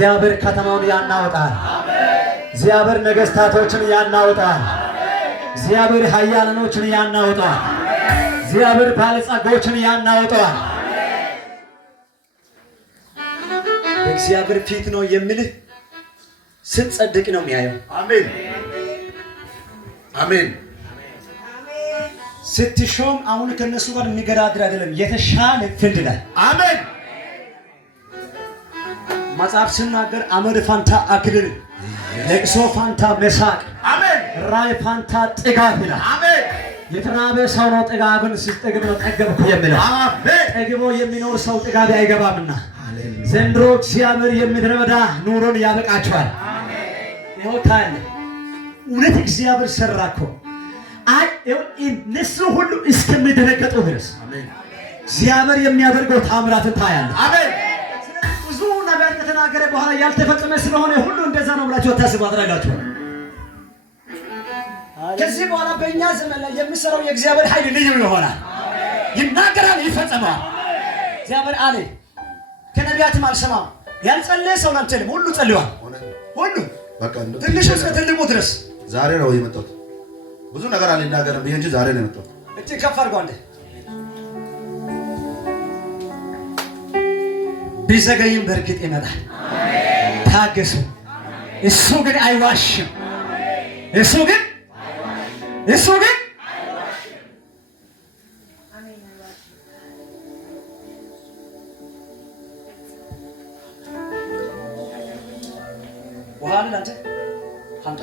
እግዚአብሔር ከተማውን ያናውጣል። እግዚአብሔር ነገስታቶችን ያናውጣል። እግዚአብሔር ኃያላኖችን ያናውጣል። እግዚአብሔር ባለጸጎችን ያናውጣል። እግዚአብሔር ፊት ነው የሚልህ ስትጸድቅ ነው የሚያየው። አሜን አሜን። ስትሾም አሁን ከነሱ ጋር የሚገዳደር አይደለም፣ የተሻለ ፍንድ ላይ አሜን። መጽሐፍ ሲናገር አመድ ፋንታ አክሊል፣ ለቅሶ ፋንታ መሳቅ፣ አሜን። ራይ ፋንታ ጥጋብ ይላል። አሜን። የተራበ ሰው ነው ጥጋብን ሲጠግብ ነው ጠገብኩ የሚለው። አሜን። ጠግቦ የሚኖር ሰው ጥጋብ አይገባምና ዘንድሮ እግዚአብሔር የምድረ በዳ ኑሮን ያበቃቸዋል። ይኸው ታያለህ። እውነት እግዚአብሔር ሰራኮ አይ እነሱ ሁሉ እስከሚደነገጡ ድረስ እግዚአብሔር የሚያደርገው ታምራትን ታያለህ። አሜን። ብዙ ነገር ከተናገረ በኋላ ያልተፈጸመ ስለሆነ ሁሉ እንደዛ ነው ብላችሁ ታስቡ አድርጋችሁ። ከዚህ በኋላ በእኛ ዘመን ላይ የሚሰራው የእግዚአብሔር ኃይል ልዩ ይሆናል። ይናገራል፣ ይፈጸማል። እግዚአብሔር አለ ከነቢያትም አልሰማም ያልጸለየ ሰው አንተም ሁሉ ጸልዋል። ሁሉ በቃ ትንሽ እስከ ትልቁ ድረስ ዛሬ ነው የመጣሁት። ብዙ ነገር አልናገርም እንጂ ዛሬ ነው የመጣሁት። እቺ ከፍ አድርጎ አንተ ቢዘገይም በእርግጥ ይመጣል። ታገሱ። እሱ ግን አይዋሽም። እሱ ግን ውሃ አለ አንተ አምጣ።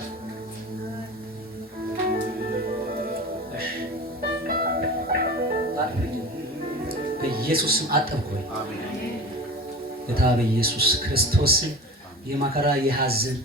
በኢየሱስ ስም አጠብኩኝ። ጌታ በኢየሱስ ክርስቶስ የመከራ የሐዘን